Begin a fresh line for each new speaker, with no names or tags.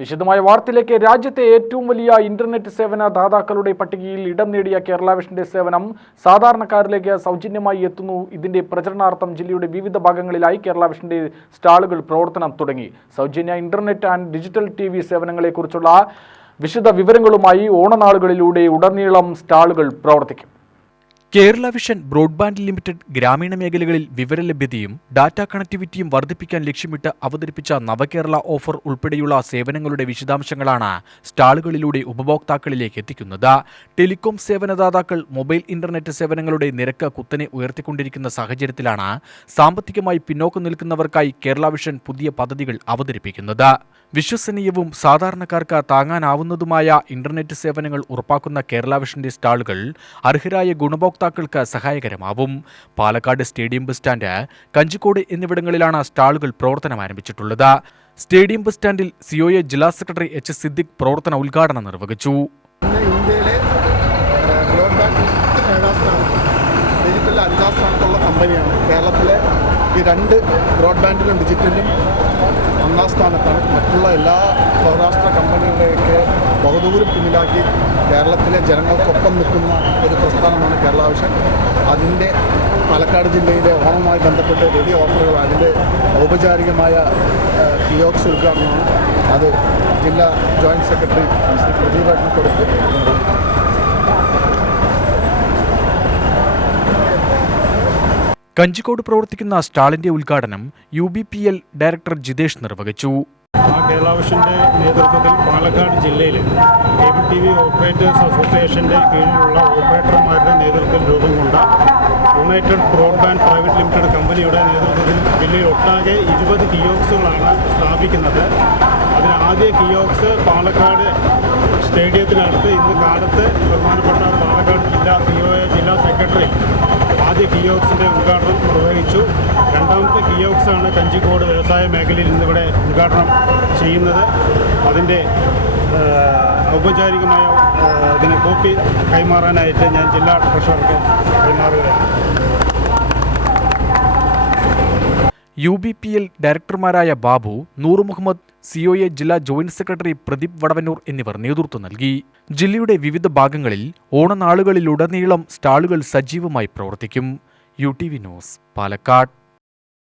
വിശദമായ വാർത്തയിലേക്ക്. രാജ്യത്തെ ഏറ്റവും വലിയ ഇന്റർനെറ്റ് സേവന ദാതാക്കളുടെ പട്ടികയിൽ ഇടം നേടിയ കേരള വിഷന്റെ സേവനം സാധാരണക്കാരിലേക്ക് സൗജന്യമായി എത്തുന്നു. ഇതിന്റെ പ്രചരണാർത്ഥം ജില്ലയുടെ വിവിധ ഭാഗങ്ങളിലായി കേരള വിഷന്റെ സ്റ്റാളുകൾ പ്രവർത്തനം തുടങ്ങി. സൗജന്യ internet and digital T V സേവനങ്ങളെക്കുറിച്ചുള്ള വിശദ വിവരങ്ങളുമായി ഓണനാളുകളിലൂടെ ഉടനീളം സ്റ്റാളുകൾ പ്രവർത്തിക്കും.
കേരള വിഷൻ ബ്രോഡ്ബാൻഡ് ലിമിറ്റഡ് ഗ്രാമീണ മേഖലകളിൽ വിവരലഭ്യതയും ഡാറ്റ കണക്ടിവിറ്റിയും വർദ്ധിപ്പിക്കാൻ ലക്ഷ്യമിട്ട് അവതരിപ്പിച്ച നവകേരള ഓഫർ ഉൾപ്പെടെയുള്ള സേവനങ്ങളുടെ വിശദാംശങ്ങളാണ് സ്റ്റാളുകളിലൂടെ ഉപഭോക്താക്കളിലേക്ക് എത്തിക്കുന്നത്. ടെലികോം സേവനദാതാക്കൾ മൊബൈൽ ഇന്റർനെറ്റ് സേവനങ്ങളുടെ നിരക്ക് കുത്തനെ ഉയർത്തിക്കൊണ്ടിരിക്കുന്ന സാഹചര്യത്തിലാണ് സാമ്പത്തികമായി പിന്നോക്കം നിൽക്കുന്നവർക്കായി കേരള വിഷൻ പുതിയ പദ്ധതികൾ അവതരിപ്പിക്കുന്നത്. വിശ്വസനീയവും സാധാരണക്കാർക്ക് താങ്ങാനാവുന്നതുമായ ഇന്റർനെറ്റ് സേവനങ്ങൾ ഉറപ്പാക്കുന്ന കേരള വിഷന്റെ സ്റ്റാളുകൾ അർഹരായ ഗുണഭോക്താക്കൾക്ക് സഹായകരമാവും. Palakkad stadium bus stand Kanjikode എന്നിവിടങ്ങളിലാണ് സ്റ്റാളുകൾ പ്രവർത്തനം ആരംഭിച്ചിട്ടുള്ളത്. സ്റ്റേഡിയം ബസ് സ്റ്റാൻഡിൽ സിഒഎ ജില്ലാ സെക്രട്ടറി എച്ച് സിദ്ദിഖ് പ്രവർത്തന ഉദ്ഘാടനം നിർവഹിച്ചു.
ഈ രണ്ട് ബ്രോഡ്ബാൻഡിലും ഡിജിറ്റലും ഒന്നാം സ്ഥാനത്താണ് മറ്റുള്ള എല്ലാ സൗരാഷ്ട്ര കമ്പനികളെയൊക്കെ ബഹുദൂരം പിന്നിലാക്കി കേരളത്തിലെ ജനങ്ങൾക്കൊപ്പം നിൽക്കുന്ന ഒരു പ്രസ്ഥാനമാണ് കേരള ആവശ്യം. അതിന്റെ പാലക്കാട് ജില്ലയിലെ ഓണവുമായി ബന്ധപ്പെട്ട് വലിയ ഓഫറുകൾ അതിന്റെ ഔപചാരികമായ ഏഹ്, കിയോക്സ് ഉദ്ഘാടനമാണ്. അത് ജില്ലാ ജോയിന്റ് സെക്രട്ടറി ശ്രീ പ്രദീപേട്ടന് കൊടുത്ത്
കഞ്ചിക്കോട് പ്രവർത്തിക്കുന്ന സ്റ്റാളിന്റെ ഉദ്ഘാടനം U B P L director Jithesh നിർവഹിച്ചു.
കേരളാവിഷന്റെ നേതൃത്വത്തിൽ പാലക്കാട് ജില്ലയിൽ കേബിൾ ടി വി ഓപ്പറേറ്റേഴ്സ് അസോസിയേഷന്റെ കീഴിലുള്ള ഓപ്പറേറ്റർമാരുടെ നേതൃത്വത്തിൽ രൂപം കൊണ്ട യുണൈറ്റഡ് ബ്രോഡ്ബാൻഡ് പ്രൈവറ്റ് ലിമിറ്റഡ് കമ്പനിയുടെ നേതൃത്വത്തിൽ ജില്ലയിൽ ഒട്ടാകെ ഇരുപത് കിയോക്സുകളാണ് സ്ഥാപിക്കുന്നത്. അതിൽ ആദ്യ കിയോക്സ് പാലക്കാട് സ്റ്റേഡിയത്തിനടുത്ത് ഇന്ന് കാലത്ത് ബഹുമാനപ്പെട്ട പാലക്കാട് ജില്ലാ കിയോക്സിന്റെ ഉദ്ഘാടനം നിർവഹിച്ചു. രണ്ടാമത്തെ കിയോക്സാണ് കഞ്ചിക്കോട് വ്യവസായ മേഖലയിൽ ഇന്നിവിടെ ഉദ്ഘാടനം ചെയ്യുന്നത്. അതിന്റെ ഔപചാരികമായ ഇതിന് കോപ്പി കൈമാറാനായിട്ട് ഞാൻ ജില്ലാ ട്രഷറർക്ക് കൈമാറുകയാണ്.
യു ബി പി എൽ ഡയറക്ടർമാരായ ബാബു നൂർ മുഹമ്മദ് സിഒഎ ജില്ലാ ജോയിന്റ് സെക്രട്ടറി പ്രദീപ് വടവന്നൂർ എന്നിവർ നേതൃത്വം നൽകി. ജില്ലയുടെ വിവിധ ഭാഗങ്ങളിൽ ഓണനാളുകളിലുടനീളം സ്റ്റാളുകൾ സജീവമായി പ്രവർത്തിക്കും. U T V news Palakkad.